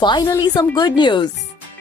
Finally some good news.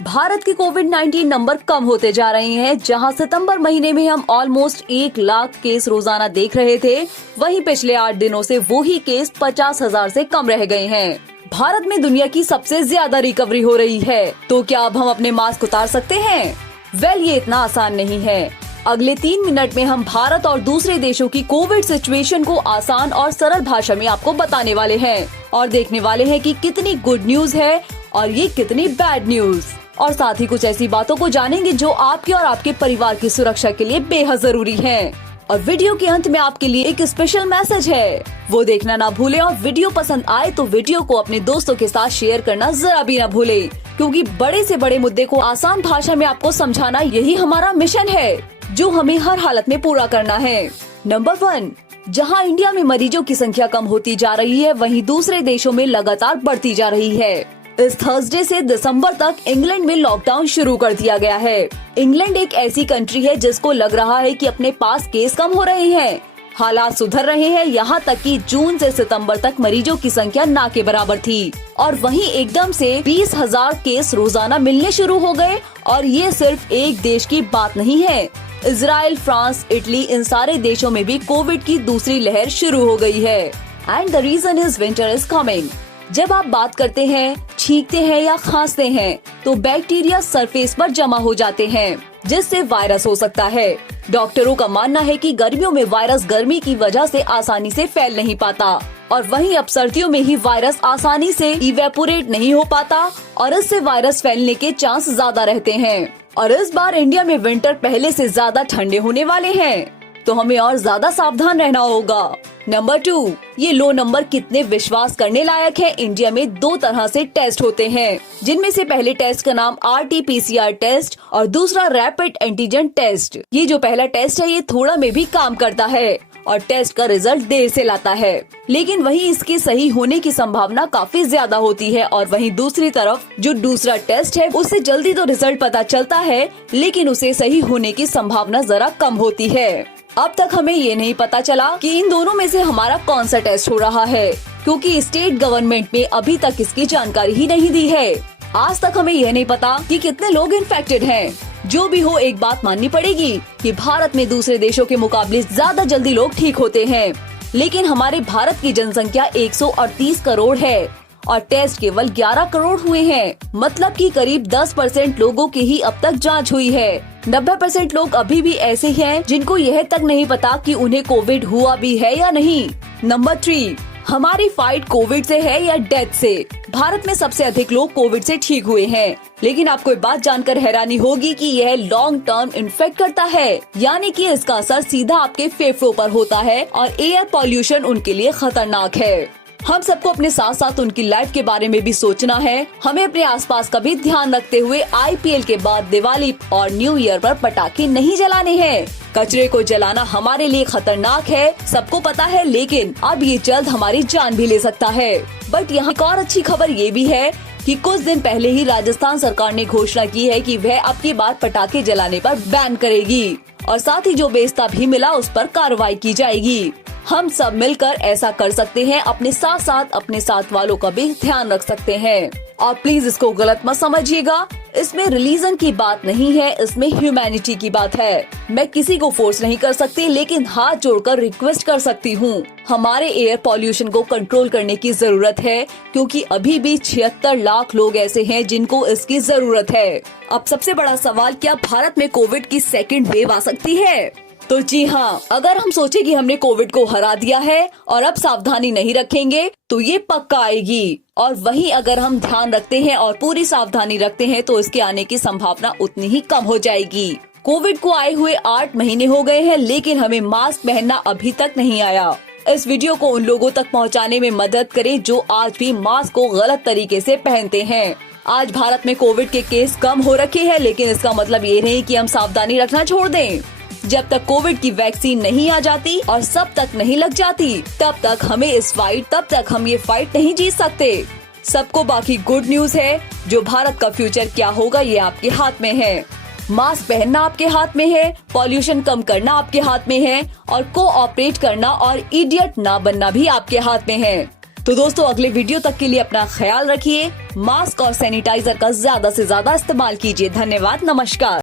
Bharat के कोविड-19 number कम होते जा रहे हैं। जहां सितंबर महीने में हम ऑलमोस्ट 1 लाख केस रोजाना देख रहे थे, वहीं पिछले 8 दिनों से वही केस 50,000 से कम रह गए हैं। भारत में दुनिया की सबसे ज्यादा रिकवरी हो रही है। तो क्या अब हम अपने मास्क उतार सकते हैं? ये इतना आसान नहीं है। अगले 3 मिनट में हम भारत और दूसरे देशों की कोविड सिचुएशन को आसान और सरल भाषा में आपको बताने वाले हैं और देखने वाले हैं कि कितनी गुड न्यूज है और ये कितनी बैड न्यूज। और साथ ही कुछ ऐसी बातों को जानेंगे जो आपके और आपके परिवार की सुरक्षा के लिए बेहद जरूरी है। और वीडियो के अंत में आपके लिए एक स्पेशल मैसेज है, वो देखना ना भूलें। और वीडियो पसंद आए तो वीडियो को अपने दोस्तों के साथ शेयर करना जरा भी ना भूलें, क्योंकि बड़े से बड़े मुद्दे को आसान भाषा में आपको समझाना यही हमारा मिशन है, जो हमें हर हालत में पूरा करना है। नंबर 1, जहां इंडिया में मरीजों की संख्या कम होती जा रही है, वहीं दूसरे देशों में लगातार बढ़ती जा रही है। इस थर्सडे से दिसंबर तक इंग्लैंड में लॉकडाउन शुरू कर दिया गया है। इंग्लैंड एक ऐसी कंट्री है जिसको लग रहा है कि अपने पास केस कम हो रहे हैं, हालात सुधर रहे हैं। यहाँ तक कि जून से सितंबर तक मरीजों की संख्या ना के बराबर थी और वहीं एकदम से 20,000 केस रोजाना मिलने शुरू हो गए। और ये सिर्फ एक देश की बात नहीं है, इजराइल, फ्रांस, इटली, इन सारे देशों में भी कोविड की दूसरी लहर शुरू हो गई है। And the reason is winter is coming. जब आप बात करते हैं, छींकते हैं या खांसते हैं तो बैक्टीरिया सरफेस पर जमा हो जाते हैं, जिससे वायरस हो सकता है। डॉक्टरों का मानना है कि गर्मियों में वायरस गर्मी की वजह से आसानी से फैल नहीं पाता और वहीं अब सर्दियों में ही वायरस आसानी से इवेपोरेट नहीं हो पाता और इससे वायरस फैलने के चांस ज्यादा रहते हैं। और इस बार इंडिया में विंटर पहले से ज्यादा ठंडे होने वाले हैं, तो हमें और ज्यादा सावधान रहना होगा। नंबर 2, ये लो नंबर कितने विश्वास करने लायक है। इंडिया में 2 तरह से टेस्ट होते हैं, जिनमें से पहले टेस्ट का नाम RT-PCR टेस्ट और दूसरा रैपिड एंटीजन टेस्ट। ये जो पहला टेस्ट है, ये थोड़ा में भी काम करता है और टेस्ट का रिजल्ट देर से लाता है, लेकिन वहीं इसके सही होने की संभावना काफी ज्यादा होती है। और वहीं दूसरी तरफ जो दूसरा टेस्ट है, उससे जल्दी तो रिजल्ट पता चलता है, लेकिन उसे सही होने की संभावना जरा कम होती है। अब तक हमें ये नहीं पता चला कि इन दोनों में से हमारा कौन सा टेस्ट हो रहा है, क्योंकि स्टेट गवर्नमेंट ने अभी तक इसकी जानकारी ही नहीं दी है। आज तक हमें यह नहीं पता कि कितने लोग इन्फेक्टेड हैं। जो भी हो, एक बात माननी पड़ेगी कि भारत में दूसरे देशों के मुकाबले ज्यादा जल्दी लोग ठीक होते हैं, लेकिन हमारे भारत की जनसंख्या 138 करोड़ है और टेस्ट केवल 11 करोड़ हुए हैं। मतलब कि करीब 10% लोगों की ही अब तक जांच हुई है। 90% लोग अभी भी ऐसे हैं जिनको यह तक नहीं पता कि उन्हें कोविड हुआ भी है या नहीं। नंबर 3, हमारी फाइट कोविड से है या डेथ से। भारत में सबसे अधिक लोग कोविड से ठीक हुए हैं, लेकिन आपको एक बात जानकर हैरानी होगी कि यह लॉन्ग टर्म इन्फेक्ट करता है, यानी कि इसका असर सीधा आपके फेफड़ों पर होता है और एयर पॉल्यूशन उनके लिए खतरनाक है। हम सबको अपने साथ साथ उनकी लाइफ के बारे में भी सोचना है। हमें अपने आसपास का भी ध्यान रखते हुए IPL के बाद दिवाली और न्यू ईयर पर पटाखे नहीं जलाने हैं। कचरे को जलाना हमारे लिए खतरनाक है, सबको पता है, लेकिन अब ये जल्द हमारी जान भी ले सकता है। बट यहाँ एक और अच्छी खबर ये भी है कि कुछ दिन पहले ही राजस्थान सरकार ने घोषणा की है कि वह अब की बार पटाखे जलाने पर बैन करेगी और साथ ही जो बेचता भी मिला उस पर कार्रवाई की जाएगी। हम सब मिलकर ऐसा कर सकते हैं, अपने साथ साथ अपने साथ वालों का भी ध्यान रख सकते हैं। और प्लीज इसको गलत मत समझिएगा, इसमें रिलीजन की बात नहीं है, इसमें ह्यूमैनिटी की बात है। मैं किसी को फोर्स नहीं कर सकती, लेकिन हाथ जोड़कर रिक्वेस्ट कर सकती हूँ। हमारे एयर पॉल्यूशन को कंट्रोल करने की जरूरत है, क्योंकि अभी भी 76 लाख लोग ऐसे हैं जिनको इसकी जरूरत है। अब सबसे बड़ा सवाल, क्या भारत में कोविड की सेकेंड वेव आ सकती है? तो जी हाँ, अगर हम सोचे कि हमने कोविड को हरा दिया है और अब सावधानी नहीं रखेंगे तो ये पक्का आएगी। और वहीं अगर हम ध्यान रखते हैं और पूरी सावधानी रखते हैं तो इसके आने की संभावना उतनी ही कम हो जाएगी। कोविड को आए हुए 8 महीने हो गए हैं, लेकिन हमें मास्क पहनना अभी तक नहीं आया। इस वीडियो को उन लोगों तक पहुंचाने में मदद करें जो आज भी मास्क को गलत तरीके से पहनते हैं। आज भारत में कोविड के केस कम हो रखे हैं, लेकिन इसका मतलब ये नहीं कि हम सावधानी रखना छोड़ दें। जब तक कोविड की वैक्सीन नहीं आ जाती और सब तक नहीं लग जाती, तब तक हम ये फाइट नहीं जीत सकते। सबको बाकी गुड न्यूज है, जो भारत का फ्यूचर क्या होगा ये आपके हाथ में है। मास्क पहनना आपके हाथ में है, पॉल्यूशन कम करना आपके हाथ में है और कोऑपरेट करना और इडियट ना बनना भी आपके हाथ में है। तो दोस्तों अगले वीडियो तक के लिए अपना ख्याल रखिए, मास्क और सैनिटाइजर का ज्यादा से ज्यादा इस्तेमाल कीजिए। धन्यवाद, नमस्कार।